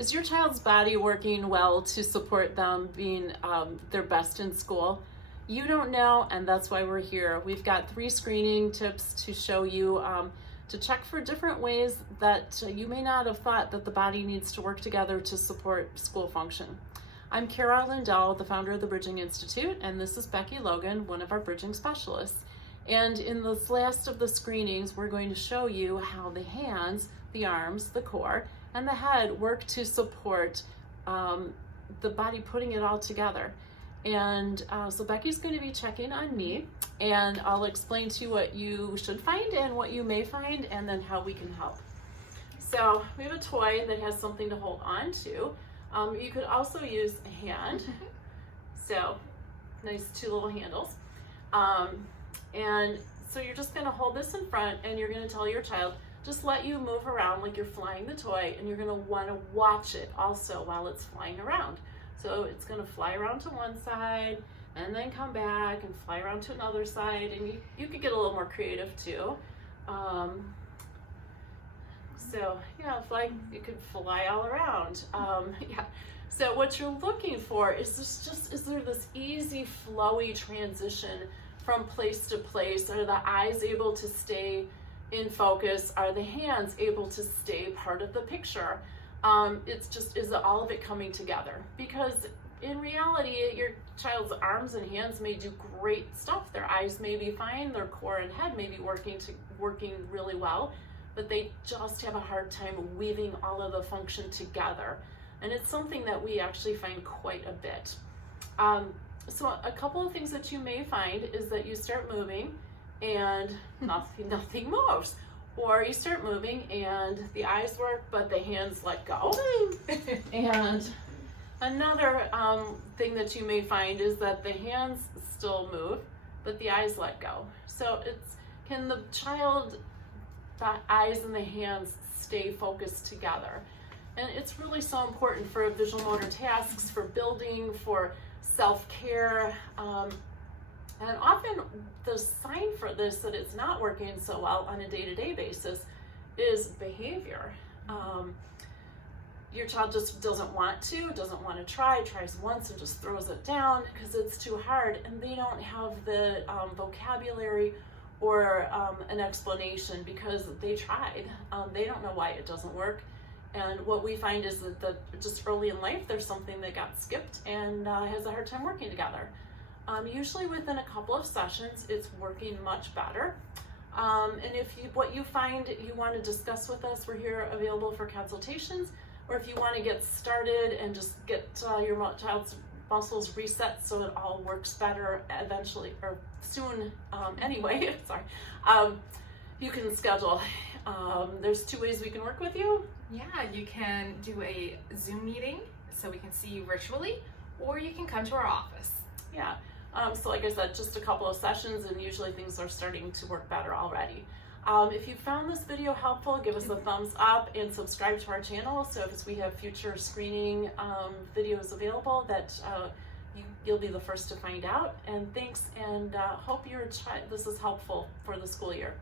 Is your child's body working well to support them being their best in school? You don't know, and that's why we're here. We've got 3 screening tips to show you to check for different ways that you may not have thought that the body needs to work together to support school function. I'm Kara Lindell, the founder of the Bridging Institute, and this is Becky Logan, one of our bridging specialists. And in this last of the screenings, we're going to show you how the hands, the arms, the core, and the head work to support the body putting it all together. And so Becky's going to be checking on me, and I'll explain to you what you should find and what you may find, and then how we can help. So we have a toy that has something to hold on to. You could also use a hand. So nice 2 little handles. And so you're just going to hold this in front, and you're going to tell your child, just let you move around like you're flying the toy, and you're going to want to watch it also while it's flying around. So it's going to fly around to one side and then come back and fly around to another side, and you could get a little more creative too. So yeah, it could fly all around. Yeah. So what you're looking for is is there this easy flowy transition from place to place? Are the eyes able to stay in focus? Are the hands able to stay part of the picture? Is all of it coming together? Because in reality, your child's arms and hands may do great stuff. Their eyes may be fine, their core and head may be working really well, but they just have a hard time weaving all of the function together. And it's something that we actually find quite a bit. So a couple of things that you may find is that you start moving and nothing moves. Or you start moving and the eyes work, but the hands let go. And another thing that you may find is that the hands still move, but the eyes let go. So can the eyes and the hands stay focused together? And it's really so important for visual motor tasks, for building, for self-care. And often the sign for this, that it's not working so well on a day-to-day basis, is behavior. Your child just doesn't want to try, tries once and just throws it down because it's too hard, and they don't have the vocabulary or an explanation because they tried. They don't know why it doesn't work. And what we find is that just early in life, there's something that got skipped and has a hard time working together. Usually within a couple of sessions, it's working much better. And if what you find you want to discuss with us, we're here available for consultations. Or if you want to get started and just get your child's muscles reset so it all works better eventually, or soon anyway, sorry, you can schedule. There's 2 ways we can work with you. Yeah, you can do a Zoom meeting so we can see you virtually, or you can come to our office. Yeah. So like I said, just a couple of sessions, and usually things are starting to work better already. If you found this video helpful, give us a thumbs up and subscribe to our channel, so as we have future screening videos available, that you'll be the first to find out. And thanks, and hope this is helpful for the school year.